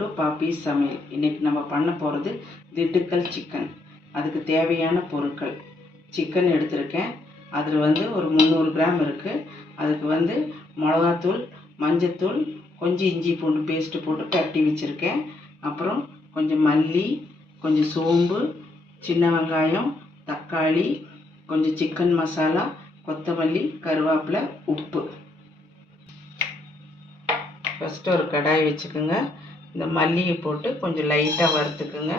To பாப்பி சமையல். இன்னைக்கு நம்ம பண்ண போகிறது திண்டுக்கல் சிக்கன் அதுக்கு தேவையான பொருட்கள். சிக்கன் எடுத்திருக்கேன். அதில் வந்து ஒரு முந்நூறு கிராம் இருக்குது அதுக்கு வந்து மிளகாத்தூள் மஞ்சத்தூள் கொஞ்சம் இஞ்சி பூண்டு பேஸ்ட்டு போட்டு பரட்டி வச்சுருக்கேன். அப்புறம் கொஞ்சம் மல்லி கொஞ்சம் சோம்பு சின்ன வெங்காயம் தக்காளி கொஞ்சம் சிக்கன் மசாலா கொத்தமல்லி கருவேப்பிலை உப்பு. ஃபஸ்ட்டு ஒரு கடாய் வச்சுக்கோங்க. இந்த மல்லியை போட்டு கொஞ்சம் லைட்டாக வறுத்துக்குங்க.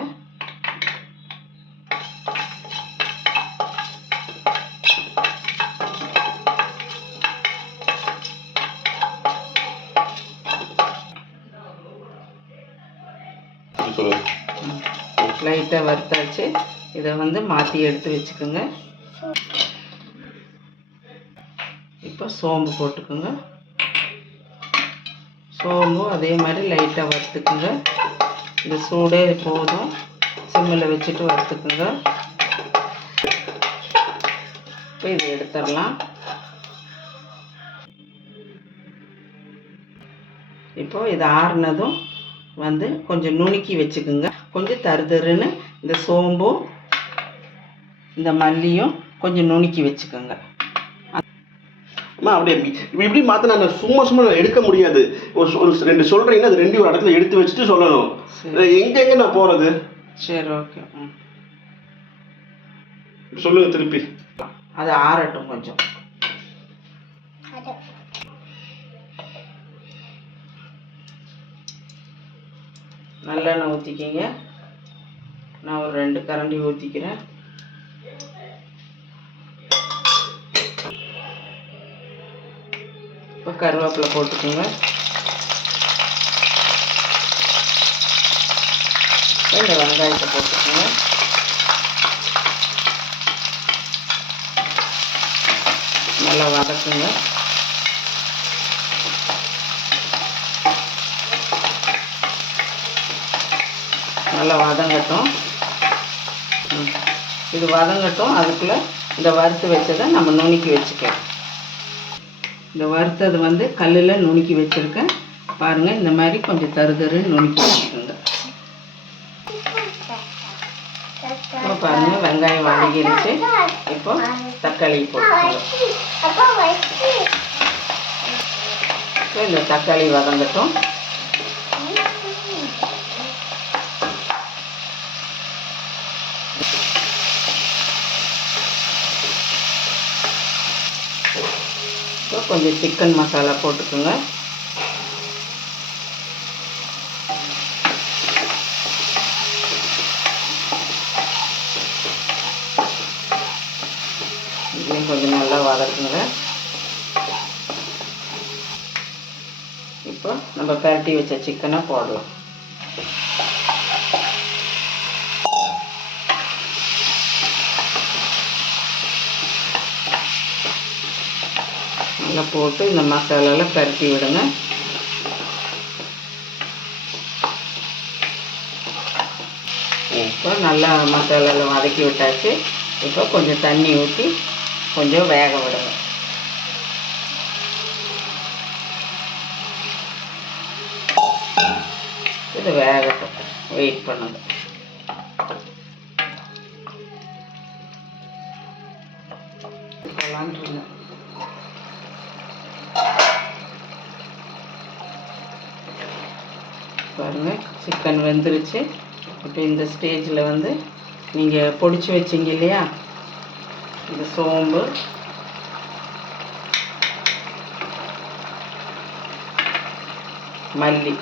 லைட்டாக வறுத்தாச்சு. இதை வந்து மாற்றி எடுத்து வச்சுக்கோங்க. இப்போ சோம்பு போட்டுக்கோங்க. சோம்பும் அதே மாதிரி லைட்டாக வறுத்துக்குங்க. இந்த சூடே போதும். சிம்மில் வச்சுட்டு வறுத்துக்குங்க. இப்போ இதை எடுத்துடலாம். இப்போ இது ஆறுனதும் வந்து கொஞ்சம் நுணுக்கி வச்சுக்குங்க. கொஞ்சம் தருதருன்னு இந்த சோம்பும் இந்த மல்லியும் கொஞ்சம் நுணுக்கி வச்சுக்கோங்க. அம்மா அப்படியே இப்படி மாற்றினா நான் சும்மா சும்மா எடுக்க முடியாது. ஒரு ரெண்டு சொல்கிறீங்கன்னா அது ரெண்டு ஒரு இடத்துல எடுத்து வச்சுட்டு சொல்லணும். எங்கே எங்கே நான் போகிறது சரி ஓகே. ம். சொல்லுங்க திருப்பி. அது ஆறட்டும் கொஞ்சம். நல்லெண்ணெய் ஊற்றிக்கிங்க நான் ஒரு ரெண்டு கரண்டி ஊற்றிக்கிறேன் கருவேப்பிலை போட்டுக்கோங்க. இந்த வெங்காயத்தை போட்டுக்கோங்க. நல்லா வதக்குங்க. நல்லா வதங்கட்டும். இது வதங்கட்டும். அதுக்குள்ளே இந்த வறுத்து வச்சதை நம்ம நுணுக்கி வச்சுக்கலாம். இந்த வறுத்தது வந்து கல்லில் நுணுக்கி வச்சுருக்கேன். பாருங்கள் இந்த மாதிரி கொஞ்சம் தருதருன்னு நுணுக்கி வச்சுக்கோங்க இப்போ பாருங்கள் வெங்காயம் வதங்கிருச்சு இப்போ தக்காளி போட்டுக்கோங்க இந்த தக்காளி வதங்கட்டும். இப்போ கொஞ்சம் சிக்கன் மசாலா போட்டுக்கோங்க. இதையும் கொஞ்சம் நல்லா வதக்குங்க. இப்போ நம்ம பரட்டி வச்ச சிக்கனை போடலாம். நல்லா போட்டு இந்த மசாலாலாம் பரட்டி விடுங்க. இப்போ நல்லா மசாலாவில் வதக்கி விட்டாச்சு. இப்போ கொஞ்சம் தண்ணி ஊற்றி கொஞ்சம் வேக விடுங்க. இது வேகட்டும். வெயிட் பண்ணுங்கள் பாருங்கள் சிக்கன் வெந்துருச்சு. இப்போ இந்த ஸ்டேஜில் வந்து நீங்கள் பொடிச்சு வச்சீங்க இல்லையா? இந்த சோம்பு. மல்லி.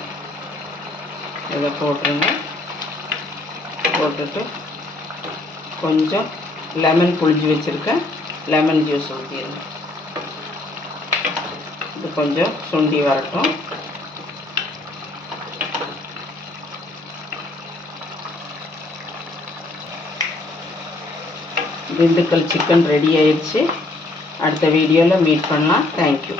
இதை போட்டுருங்க. போட்டுட்டு கொஞ்சம் லெமன் புளிஞ்சு வச்சுருக்கேன் லெமன் ஜூஸ் ஊற்றிடுங்க இது கொஞ்சம் சுண்டி வரட்டும். திண்டுக்கல் சிக்கன் ரெடி ஆயிடுச்சு. அடுத்த வீடியோவில் மீட் பண்ணலாம். தேங்க்யூ